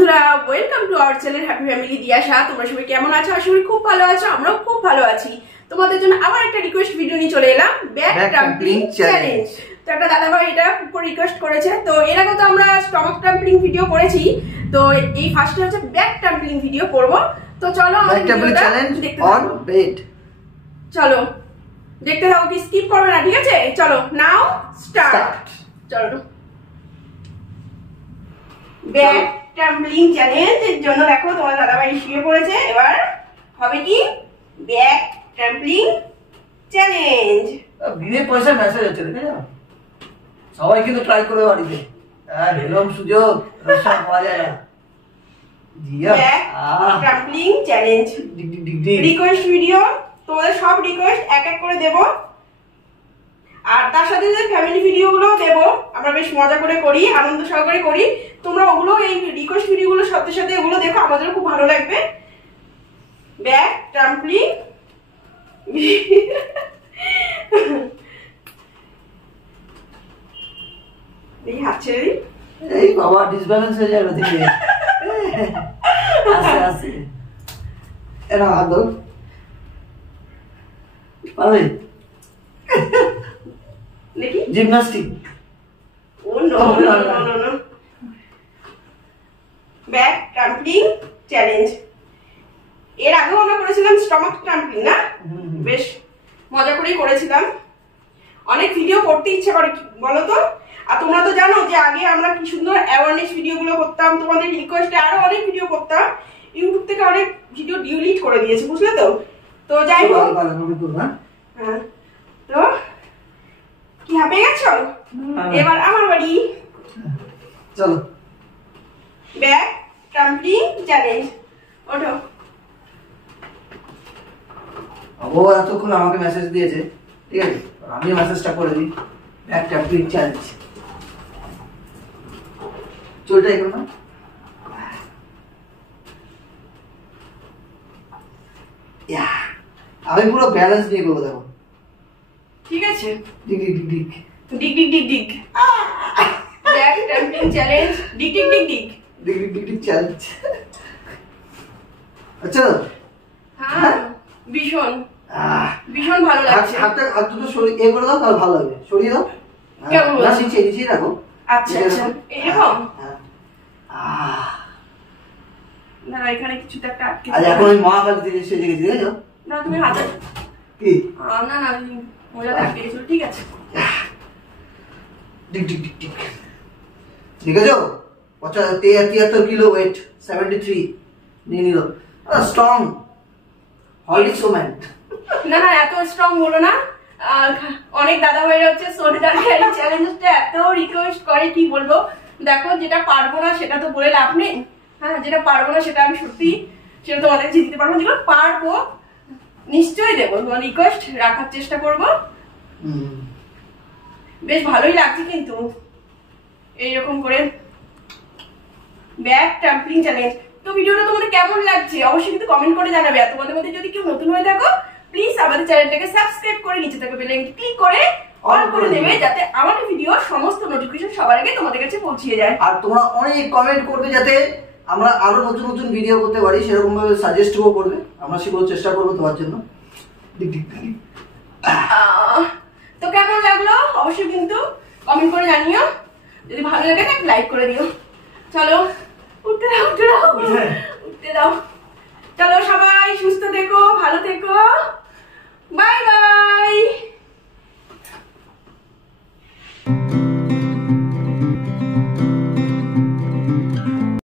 বন্ধুরা, welcome to our channel happy family Diyasha. তোমরা সবাই কেমন আছো? আশা করি খুব ভালো আছো। আমরাও খুব ভালো আছি। তোমাদের জন্য আবার একটা রিকোয়েস্ট ভিডিও নিয়ে চলে এলাম, ব্যাক ট্রাম্পলিং চ্যালেঞ্জ। তো একটা দাদাভাই এটা রিকোয়েস্ট করেছে। তো এর আগে তো আমরা স্টমাক ট্রাম্পলিং ভিডিও করেছি, তো এই ফার্স্টে হচ্ছে ব্যাক ট্রাম্পলিং ভিডিও করব। তো চলো আমাদের ভিডিওটা দেখতে থাকো। চলো দেখতে থাকো, কি স্কিপ করবে না, ঠিক আছে? চলো নাও স্টার্ট। চলো ব্যাক ট্রাম্পলিং চ্যালেঞ্জের জন্য দেখো তোমার দাদাভাই শুয়ে পড়েছে। এবার হবে কি ব্যাক ট্রাম্পলিং চ্যালেঞ্জ। বিনে পয়সা মেসেজ হচ্ছে, দেখে যাও সবাই কিন্তু ট্রাই করে বাড়িতে। আর এরকম সুযোগ রসা পাওয়া যায় না। Back trampling challenge request video, তোমাদের সব রিকোয়েস্ট এক এক করে দেব। আর তার সাথে যে ফ্যামিলি ভিডিওগুলো দেব, আমরা বেশ মজা করে করি, আনন্দ সহকারে করি। তোমরা ওগুলো এই রিকোয়েস্ট ভিডিওগুলোর সাথে সাথে ওগুলো দেখো, আমাদেরও খুব ভালো লাগবে। ব্যাক ট্রাম্পলিং এই হাত ছেড়ে দিই। এই বাবা ডিসব্যালেন্স হয়ে যাবে দেখে। আস্তে আস্তে এরা হাত ধরো, পারবে দেখি gymnastic. Oh no no no no no. Back trampling challenge এর আগেও আমরা করেছিলাম স্টমাক ট্রাম্পলিং, না? বেশ মজা করেই করেছিলাম। অনেক ভিডিও করতে ইচ্ছে করে, বলো তো? আর তোমরা তো জানো যে আগে আমরা কি সুন্দর অ্যাওয়ারনেস ভিডিওগুলো করতাম, তোমাদের রিকোয়েস্টে আরো অনেক ভিডিও করতাম। ইউটিউব থেকে অনেক ভিডিও ডিলিট করে দিয়েছে, বুঝলে তো? তো যাই হোক, হ্যাঁ, তো কি হাঁপে গেছো? এবার আমার বাড়ি। চলো ব্যাক ট্রাম্পলিং চ্যালেঞ্জ, ওঠো। ও এতক্ষণ আমাকে মেসেজ দিয়েছে, ঠিক আছে, আমি মেসেজটা করে দিই। ব্যাক ট্রাম্পলিং চ্যালেঞ্জ চলটা এগুলো না। আমি পুরো ব্যালেন্স নিয়ে করবো, দেখো। ঠিক আছে, dig dig dig dig dig dig dig. Back trampling challenge, dig dig dig dig dig dig dig dig challenge. আচ্ছা, হ্যাঁ ভীষণ ভীষণ ভালো লাগছে। হাতটা হাত দুটো সরিয়ে এ করে দাও, তাহলে ভালো লাগবে। সরিয়ে দাও, কেমন না নিচে নিচেই রাখো। আচ্ছা আচ্ছা, এরকম না, এখানে কিছু একটা আটকে। আজ এখন আমি মহাকাল দিয়ে সেজে গেছি, দেখেছো? না তুমি হাতে কি না না মজা আটকে গেছিল, ঠিক আছে। ডিগ ডিগ ডিগ ডিগ, দেখেছো? 73 কিলো ওয়েট, 73 নিয়ে নিল। Strong Horlicks woman. না না, এত স্ট্রং বলো না। অনেক দাদা ভাইরা হচ্ছে সোল্ডার ক্যারি চ্যালেঞ্জটা এত রিকোয়েস্ট করে, কি বলবো। দেখো, যেটা পারবো না সেটা তো বলে লাভ নেই। হ্যাঁ, যেটা পারবো না সেটা আমি সত্যি সেটা তোমাদের দিতে পারবো। যেগুলো পারবো নিশ্চয়ই দেবো, তোমার রিকোয়েস্ট রাখার চেষ্টা করবো। বেশ ভালোই লাগছে কিন্তু এইরকম করে ব্যাক ট্রাম্পলিং চ্যালেঞ্জ। তো ভিডিওটা তোমাদের কেমন লাগছে অবশ্যই কিন্তু কমেন্ট করে জানাবে। আর তোমাদের মধ্যে যদি কেউ নতুন হয়ে থাকো, প্লিজ আমাদের চ্যানেলটাকে সাবস্ক্রাইব করে নিচে থাকা বেল আইকনটি ক্লিক করে অল করে দেবে, যাতে আমাদের ভিডিও সমস্ত নোটিফিকেশন সবার আগে তোমাদের কাছে পৌঁছে যায়। আর তোমরা অনেক কমেন্ট করবে যাতে আমরা আরো নতুন নতুন ভিডিও করতে পারি, সেরকম ভাবে সাজেস্টও করবে, আমরা সেগুলো চেষ্টা করবো তোমার জন্য। তো কেমন লাগলো অবশ্যই কিন্তু কমেন্ট করে জানিও। যদি ভালো লাগে একটা লাইক করে দিও। চলো উঠতে দাও, উঠতে দাও, উঠতে দাও। চলো সবাই সুস্থ থেকো, ভালো থেকো, বাই বাই।